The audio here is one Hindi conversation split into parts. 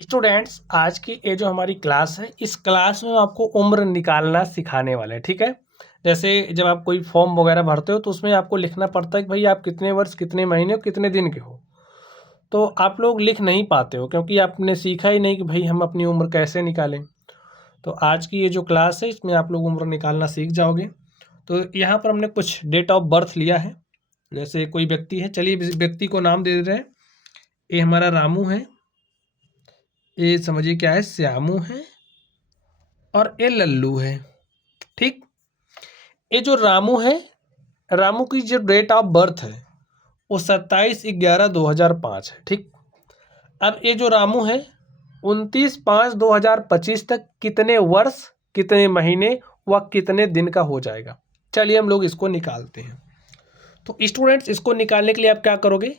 स्टूडेंट्स, आज की ये जो हमारी क्लास है, इस क्लास में आपको उम्र निकालना सिखाने वाले हैं। ठीक है। जैसे जब आप कोई फॉर्म वगैरह भरते हो तो उसमें आपको लिखना पड़ता है कि भाई आप कितने वर्ष, कितने महीने और कितने दिन के हो। तो आप लोग लिख नहीं पाते हो क्योंकि आपने सीखा ही नहीं कि भाई हम अपनी उम्र कैसे निकालें। तो आज की ये जो क्लास है इसमें आप लोग उम्र निकालना सीख जाओगे। तो यहाँ पर हमने कुछ डेट ऑफ बर्थ लिया है। जैसे कोई व्यक्ति है, चलिए इस व्यक्ति को नाम दे रहे हैं। ये हमारा रामू है, ये समझिए क्या है, श्यामू है, और ये लल्लू है। ठीक। ये जो रामू है, रामू की जो डेट ऑफ बर्थ है वो 27/11/2005 है। ठीक। अब ये जो रामू है 29/5/2025 तक कितने वर्ष, कितने महीने व कितने दिन का हो जाएगा। चलिए हम लोग इसको निकालते हैं। तो स्टूडेंट्स, इसको निकालने के लिए आप क्या करोगे,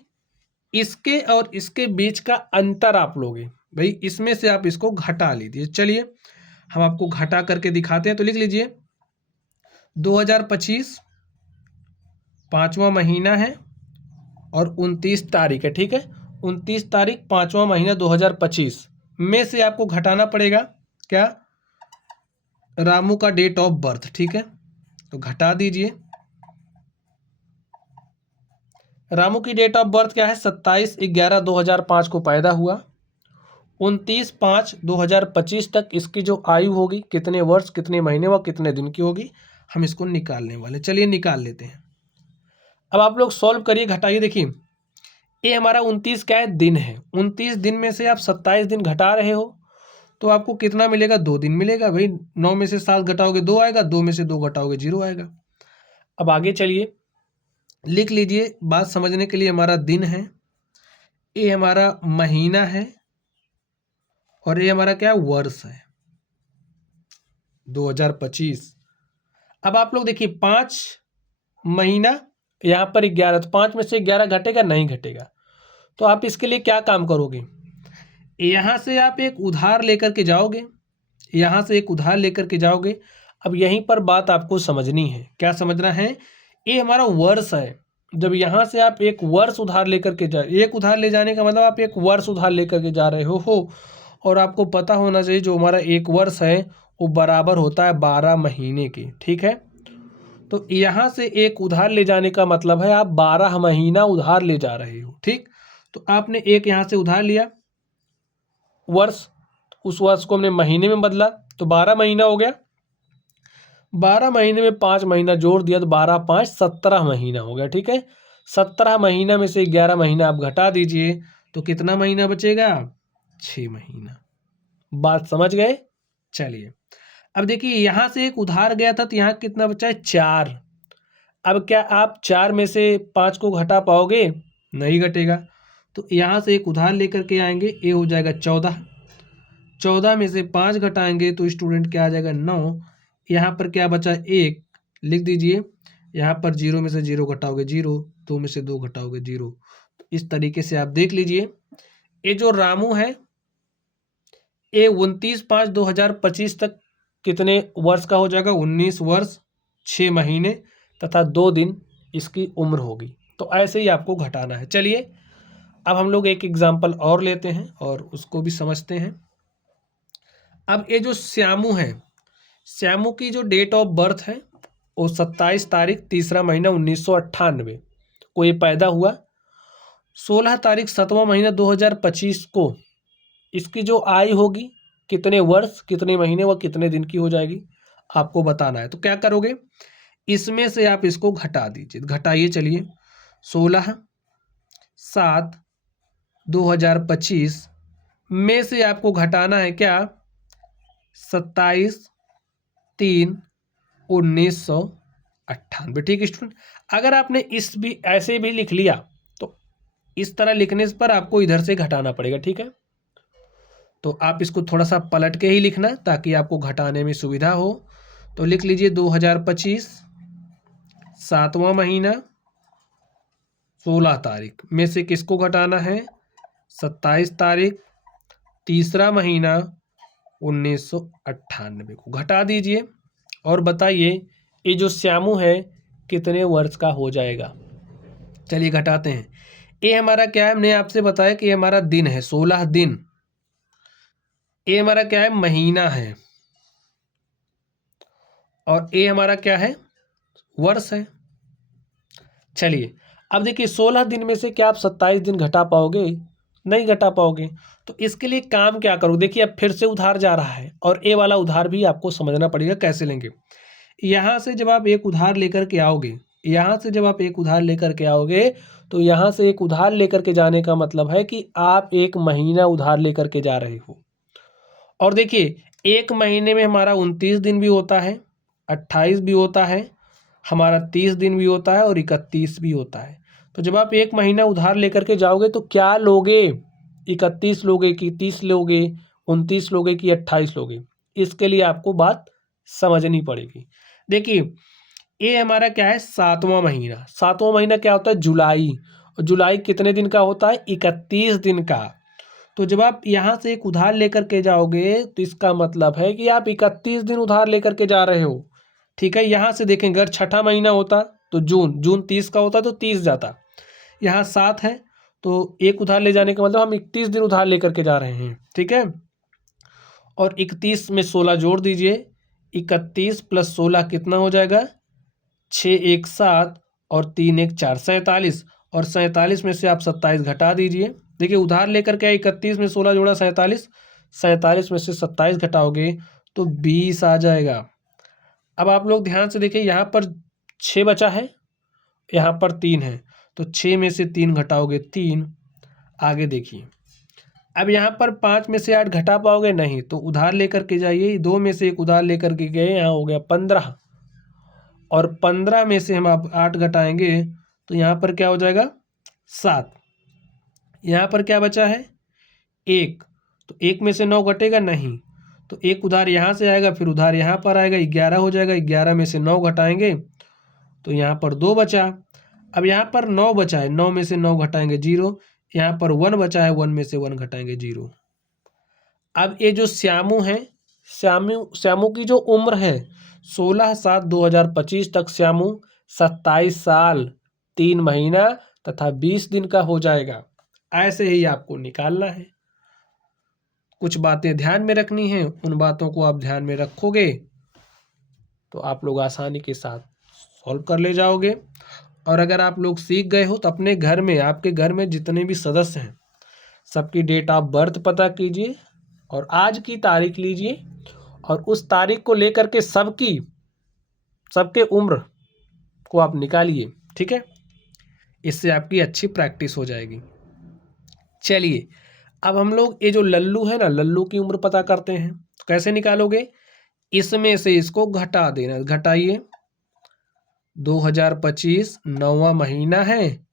इसके और इसके बीच का अंतर आप लोगे। भाई इसमें से आप इसको घटा लीजिए। चलिए हम आपको घटा करके दिखाते हैं। तो लिख लीजिए 2025 5वां महीना है और 29 तारीख है। ठीक है। 29 तारीख 5वां महीना 2025 में से आपको घटाना पड़ेगा क्या, रामू का डेट ऑफ बर्थ। ठीक है। तो घटा दीजिए। रामू की डेट ऑफ बर्थ क्या है, 27/11/2005 को पैदा हुआ। 29/5/2025 तक इसकी जो आयु होगी, कितने वर्ष, कितने महीने व कितने दिन की होगी, हम इसको निकालने वाले। चलिए निकाल लेते हैं। अब आप लोग सॉल्व करिए, घटाइए। देखिए ये हमारा 29 क्या है, दिन है। 29 दिन में से आप 27 दिन घटा रहे हो तो आपको कितना मिलेगा, 2 दिन मिलेगा। भाई 9 में से 7 घटाओगे 2 आएगा, 2 में से 2 घटाओगे 0 आएगा। अब आगे चलिए लिख लीजिए, बात समझने के लिए। हमारा दिन है, ये हमारा महीना है, और ये हमारा क्या, वर्ष है 2025। अब आप लोग देखिए 5 महीना, यहाँ पर 11, तो 5 में से 11 घटेगा, नहीं घटेगा। तो आप इसके लिए क्या काम करोगे, यहाँ से आप एक उधार लेकर के जाओगे, यहाँ से एक उधार लेकर के जाओगे। अब यहीं पर बात आपको समझनी है। क्या समझना है, ये हमारा वर्ष है। जब यहाँ से आप एक वर्ष उधार लेकर के एक उधार ले जाने का मतलब आप एक वर्ष उधार लेकर के जा रहे हो। और आपको पता होना चाहिए जो हमारा एक वर्ष है वो बराबर होता है 12 महीने के। ठीक है। तो यहाँ से एक उधार ले जाने का मतलब है आप 12 महीना उधार ले जा रहे हो। ठीक। तो आपने एक यहाँ से उधार लिया वर्ष, उस वर्ष को हमने महीने में बदला तो 12 महीना हो गया। 12 महीने में 5 महीना जोड़ दिया तो 12 5 17 महीना हो गया। ठीक है। 17 महीना में से 11 महीना आप घटा दीजिए तो कितना महीना बचेगा, 6 महीना। बात समझ गए। चलिए अब देखिए यहाँ से एक उधार गया था तो यहाँ कितना बचा है, 4। अब क्या आप 4 में से 5 को घटा पाओगे, नहीं घटेगा। तो यहाँ से एक उधार लेकर के आएंगे, ये हो जाएगा 14। 14 में से 5 घटाएंगे तो स्टूडेंट क्या आ जाएगा, 9। यहाँ पर क्या बचा, 1 लिख दीजिए। यहाँ पर 0 में से 0 घटाओगे 0, 2 में से 2 घटाओगे 0। इस तरीके से आप देख लीजिए, ये जो रामू है ये 29/5/2025 तक कितने वर्ष का हो जाएगा, 19 वर्ष 6 महीने तथा 2 दिन इसकी उम्र होगी। तो ऐसे ही आपको घटाना है। चलिए अब हम लोग एक एग्जाम्पल और लेते हैं और उसको भी समझते हैं। अब ये जो श्यामू है, श्यामू की जो डेट ऑफ बर्थ है वो 27 तारीख 3रा महीना 1998 को ये पैदा हुआ। 16 तारीख 7वां महीना 2025 को इसकी जो आयु होगी, कितने वर्ष, कितने महीने व कितने दिन की हो जाएगी, आपको बताना है। तो क्या करोगे, इसमें से आप इसको घटा दीजिए। घटाइए चलिए। 16/7/2025 में से आपको घटाना है क्या, 27/3/1998। ठीक स्टूडेंट, अगर आपने इस भी ऐसे भी लिख लिया तो इस तरह लिखने पर आपको इधर से घटाना पड़ेगा। ठीक है। तो आप इसको थोड़ा सा पलट के ही लिखना ताकि आपको घटाने में सुविधा हो। तो लिख लीजिए 2025 7वां महीना 16 तारीख में से किसको घटाना है, 27 तारीख 3रा महीना 1998 को घटा दीजिए। और बताइए ये जो श्यामू है कितने वर्ष का हो जाएगा। चलिए घटाते हैं। ये हमारा क्या है, हमने आपसे बताया कि ये हमारा दिन है, 16 दिन। ए हमारा क्या है, महीना है, और ए हमारा क्या है, वर्ष है। चलिए अब देखिए 16 दिन में से क्या आप 27 दिन घटा पाओगे? नहीं घटा पाओगे। तो इसके लिए काम क्या करो, देखिए अब फिर से उधार जा रहा है, और ए वाला उधार भी आपको समझना पड़ेगा कैसे लेंगे। यहाँ से जब आप एक उधार लेकर के आओगे, यहाँ से जब आप एक उधार लेकर के आओगे, तो यहाँ से एक उधार लेकर के जाने का मतलब है कि आप एक महीना उधार लेकर के जा रहे हो। और देखिए एक महीने में हमारा 29 दिन भी होता है, 28 भी होता है, हमारा 30 दिन भी होता है, और 31 भी होता है। तो जब आप एक महीना उधार लेकर के जाओगे तो क्या लोगे, 31 लोगे कि 30 लोगे, 29 लोगे कि 28 लोगे? इसके लिए आपको बात समझनी पड़ेगी। देखिए ये हमारा क्या है, 7वां महीना। 7वां महीना क्या होता है, जुलाई। और जुलाई कितने दिन का होता है, 31 दिन का। तो जब आप यहाँ से एक उधार लेकर के जाओगे तो इसका मतलब है कि आप 31 दिन उधार लेकर के जा रहे हो। ठीक है, यहाँ से देखेंगे अगर छठा महीना होता तो जून 30 का होता तो 30 जाता। यहाँ 7 है तो एक उधार ले जाने का मतलब हम 31 दिन उधार लेकर के जा रहे हैं। ठीक है, और 31 में 16 जोड़ दीजिए, 31 + 16 कितना हो जाएगा, 6 × 1 = 7 और 3 × 1 = 4, 47। और 47 में से आप 27 घटा दीजिए। देखिए उधार लेकर के 31 में 16 जोड़ा 47, 47 में से 27 घटाओगे तो 20 आ जाएगा। अब आप लोग ध्यान से देखिए, यहाँ पर 6 बचा है, यहाँ पर 3 है, तो 6 में से 3 घटाओगे 3। आगे देखिए, अब यहाँ पर 5 में से 8 घटा पाओगे नहीं, तो उधार लेकर के जाइए, 2 में से एक उधार लेकर के गए, यहाँ हो गया 15, और 15 में से हम आप 8 घटाएंगे तो यहाँ पर क्या हो जाएगा, 7। यहाँ पर क्या बचा है, 1, तो 1 में से 9 घटेगा नहीं, तो एक उधार यहाँ से आएगा, फिर उधार यहाँ पर आएगा, 11 हो जाएगा। 11 में से 9 घटाएंगे तो यहाँ पर 2 बचा। अब यहाँ पर 9 बचा है, 9 में से 9 घटाएंगे 0, यहाँ पर 1 बचा है, 1 में से 1 घटाएंगे 0। अब ये जो श्यामू है, श्यामू की जो उम्र है 16/7/2025 तक श्यामू 27 साल 3 महीना तथा 20 दिन का हो जाएगा। ऐसे ही आपको निकालना है। कुछ बातें ध्यान में रखनी हैं, उन बातों को आप ध्यान में रखोगे तो आप लोग आसानी के साथ सॉल्व कर ले जाओगे। और अगर आप लोग सीख गए हो तो अपने घर में, आपके घर में जितने भी सदस्य हैं सबकी डेट ऑफ बर्थ पता कीजिए और आज की तारीख लीजिए, और उस तारीख को लेकर के सबके उम्र को आप निकालिए। ठीक है, इससे आपकी अच्छी प्रैक्टिस हो जाएगी। चलिए अब हम लोग ये जो लल्लू है ना, लल्लू की उम्र पता करते हैं। तो कैसे निकालोगे, इसमें से इसको घटा देना। घटाइए, 2025 9वां महीना है,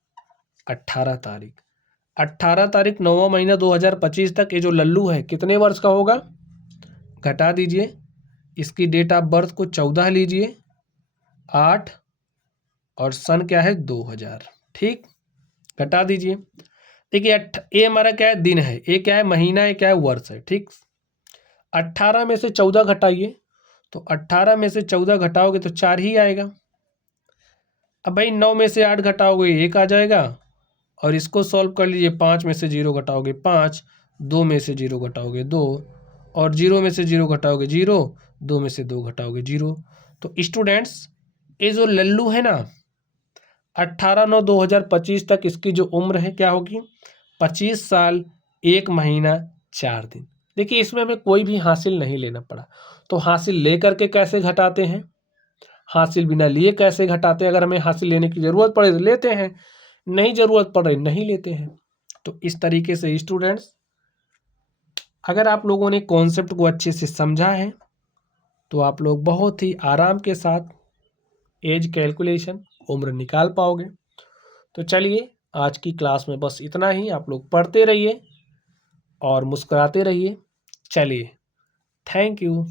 18 तारीख। 18 तारीख 9वां महीना 2025 तक ये जो लल्लू है कितने वर्ष का होगा, घटा दीजिए। इसकी डेट ऑफ बर्थ को 14 लीजिए, 8, और सन क्या है 2000। ठीक, घटा दीजिए। देखिए ये हमारा क्या है, दिन है, ये क्या है, महीना है, क्या है, वर्ष है। ठीक, 18 में से 14 घटाइए, तो 18 में से 14 घटाओगे तो 4 ही आएगा। अब भाई 9 में से 8 घटाओगे 1 आ जाएगा, और इसको सॉल्व कर लीजिए। 5 में से 0 घटाओगे 5, 2 में से 0 घटाओगे 2, और 0 में से 0 घटाओगे 0, 2 में से 2 घटाओगे 0। तो स्टूडेंट्स ये जो लल्लू है ना, 18/9/2025 तक इसकी जो उम्र है क्या होगी, 25 साल 1 महीना 4 दिन। देखिए इसमें हमें कोई भी हासिल नहीं लेना पड़ा। तो हासिल लेकर के कैसे घटाते हैं, हासिल बिना लिए कैसे घटाते हैं। अगर हमें हासिल लेने की ज़रूरत पड़े तो लेते हैं, नहीं ज़रूरत पड़ रही नहीं लेते हैं। तो इस तरीके से स्टूडेंट्स, अगर आप लोगों ने कॉन्सेप्ट को अच्छे से समझा है तो आप लोग बहुत ही आराम के साथ एज कैलकुलेशन, उम्र निकाल पाओगे। तो चलिए आज की क्लास में बस इतना ही। आप लोग पढ़ते रहिए और मुस्कुराते रहिए। चलिए, थैंक यू।